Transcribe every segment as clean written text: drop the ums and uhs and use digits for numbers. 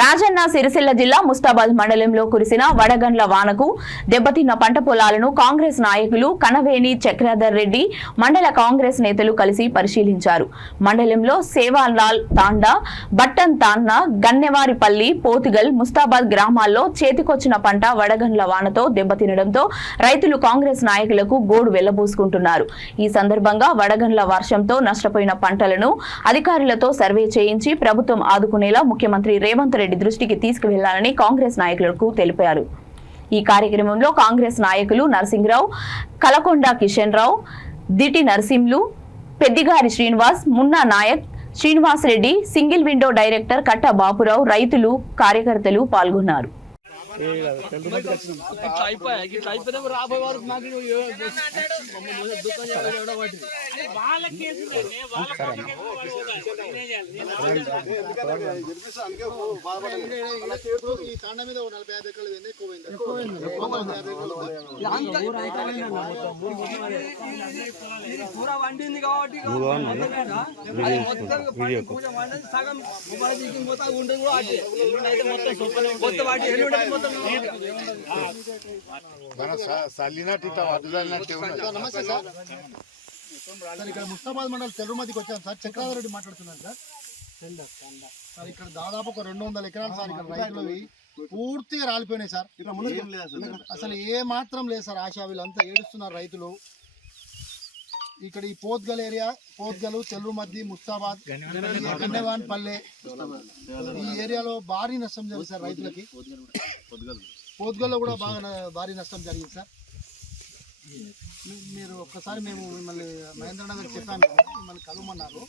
రాజన్న సిరిసిల్ల జిల్లా ముస్తాబాద్ మండలంలో కురిసిన వడగండ్ల వానకు దెబ్బతిన్న పంట పొలాలను కాంగ్రెస్ నాయకులు కనవేణి చక్రధర్ రెడ్డి మండల కాంగ్రెస్ నేతలు కలిసి పరిశీలించారు. మండలంలో సేవాలాల్ తాండా, బట్టన్ తాండా, గన్నెవారిపల్లి, పోతుగల్, ముస్తాబాద్ గ్రామాల్లో చేతికొచ్చిన పంట వడగండ్ల వానతో దెబ్బతినడంతో రైతులు కాంగ్రెస్ నాయకులకు గోడు వెళ్లబోసుకుంటున్నారు. ఈ సందర్భంగా వడగండ్ల వర్షంతో నష్టపోయిన పంటలను అధికారులతో సర్వే చేయించి ప్రభుత్వం ఆదుకునేలా ముఖ్యమంత్రి రేవంత్ రెడ్డి దృష్టికి తీసుకువెళ్లాలని కాంగ్రెస్ నాయకులకు తెలిపారు. ఈ కార్యక్రమంలో కాంగ్రెస్ నాయకులు Narasimharao, Kalakonda Kishan Rao, Diti Narasimhulu, Peddigari Srinivas, Munna Naik, Srinivas Reddy, single window director Katta Bapurao, రైతులు, కార్యకర్తలు పాల్గొన్నారు. నమస్తే సార్. ఇక్కడ ముస్తాబాద్ మండల్ తెల్లుమతికి వచ్చాను సార్. చక్రధర్ రెడ్డి మాట్లాడుతున్నాను సార్. ఇక్కడ దాదాపు ఒక 200 ఎకరాలు సార్. ఇక్కడ రైతులవి పూర్తిగా రాలిపోయినాయి సార్. అసలు ఏ మాత్రం లేదు సార్. ఆశ వీళ్ళంతా ఏడుస్తున్నారు రైతులు. ఇక్కడ ఈ పోత్గల్ ఏరియా, పోత్గల్, తెల్లుమద్ది, ముస్తాబాద్, గన్నెవాన్ పల్లె, ఈ ఏరియాలో భారీ నష్టం జరిగింది సార్ రైతులకి. పోత్గల్లో కూడా బాగా భారీ నష్టం జరిగింది సార్. మీరు ఒక్కసారి మేము మిమ్మల్ని మహేంద్ర నగర్ చెప్పాను, మిమ్మల్ని కలవమన్నారు.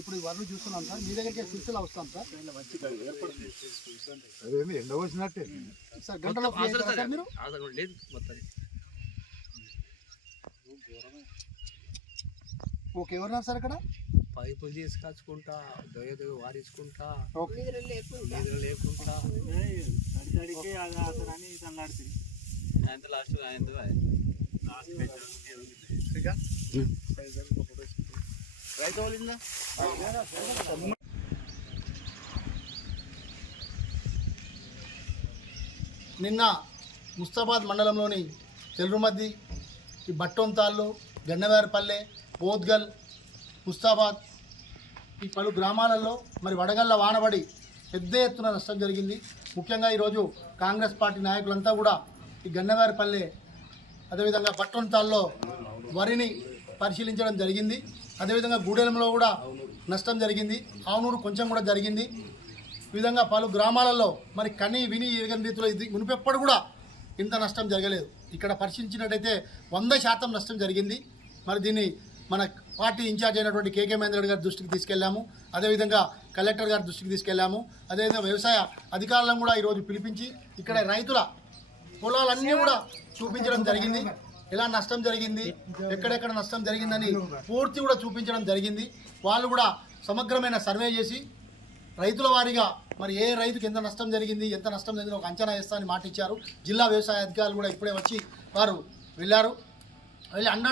ఇప్పుడు ఈ వర్లు చూస్తున్నాం సార్. మీ దగ్గరికి సిరిసిల్ల వస్తాం సార్. సార్ గంటలో సార్ మీరు ఓకే. ఎవరున్నారు సార్ ఇక్కడ? పైపులు తీసుకొచ్చుకుంటా, దొయ్య వారించుకుంటా, లేకుంటా నిన్న ముస్తాబాద్ మండలంలోని తెల్లుమద్ది, ఈ బట్టొంతాళ్ళు, గన్నెవారిపల్లె, పోత్గల్, ముస్తాబాద్ ఈ పలు గ్రామాలలో మరి వడగళ్ళ వానబడి పెద్ద ఎత్తున నష్టం జరిగింది. ముఖ్యంగా ఈరోజు కాంగ్రెస్ పార్టీ నాయకులంతా కూడా ఈ గన్నెవారిపల్లె అదేవిధంగా బట్టొంతాల్లో వరిని పరిశీలించడం జరిగింది. అదేవిధంగా గూడెంలో కూడా నష్టం జరిగింది. ఆవునూరు కొంచెం కూడా జరిగింది. ఈ విధంగా పలు గ్రామాలలో మరి కని విని ఎరగని రీతిలో ఇది మునిపెప్పుడు కూడా ఇంత నష్టం జరగలేదు. ఇక్కడ పరిశీలించినట్టయితే 100% నష్టం జరిగింది. మరి దీన్ని మన పార్టీ ఇన్ఛార్జ్ అయినటువంటి కేకే మహేందర్ రెడ్డి గారి దృష్టికి తీసుకెళ్లాము. అదేవిధంగా కలెక్టర్ గారి దృష్టికి తీసుకెళ్లాము. అదేవిధంగా వ్యవసాయ అధికారులను కూడా ఈరోజు పిలిపించి ఇక్కడ రైతుల పొలాలన్నీ కూడా చూపించడం జరిగింది. ఎలా నష్టం జరిగింది, ఎక్కడెక్కడ నష్టం జరిగిందని పూర్తి కూడా చూపించడం జరిగింది. వాళ్ళు కూడా సమగ్రమైన సర్వే చేసి రైతుల వారీగా మరి ఏ రైతుకి ఎంత నష్టం జరిగింది, ఎంత నష్టం జరిగింది ఒక అంచనా వేస్తామని మాట ఇచ్చారు. జిల్లా వ్యవసాయ అధికారులు కూడా ఇప్పుడే వచ్చి వారు వెళ్ళారు. వెళ్ళి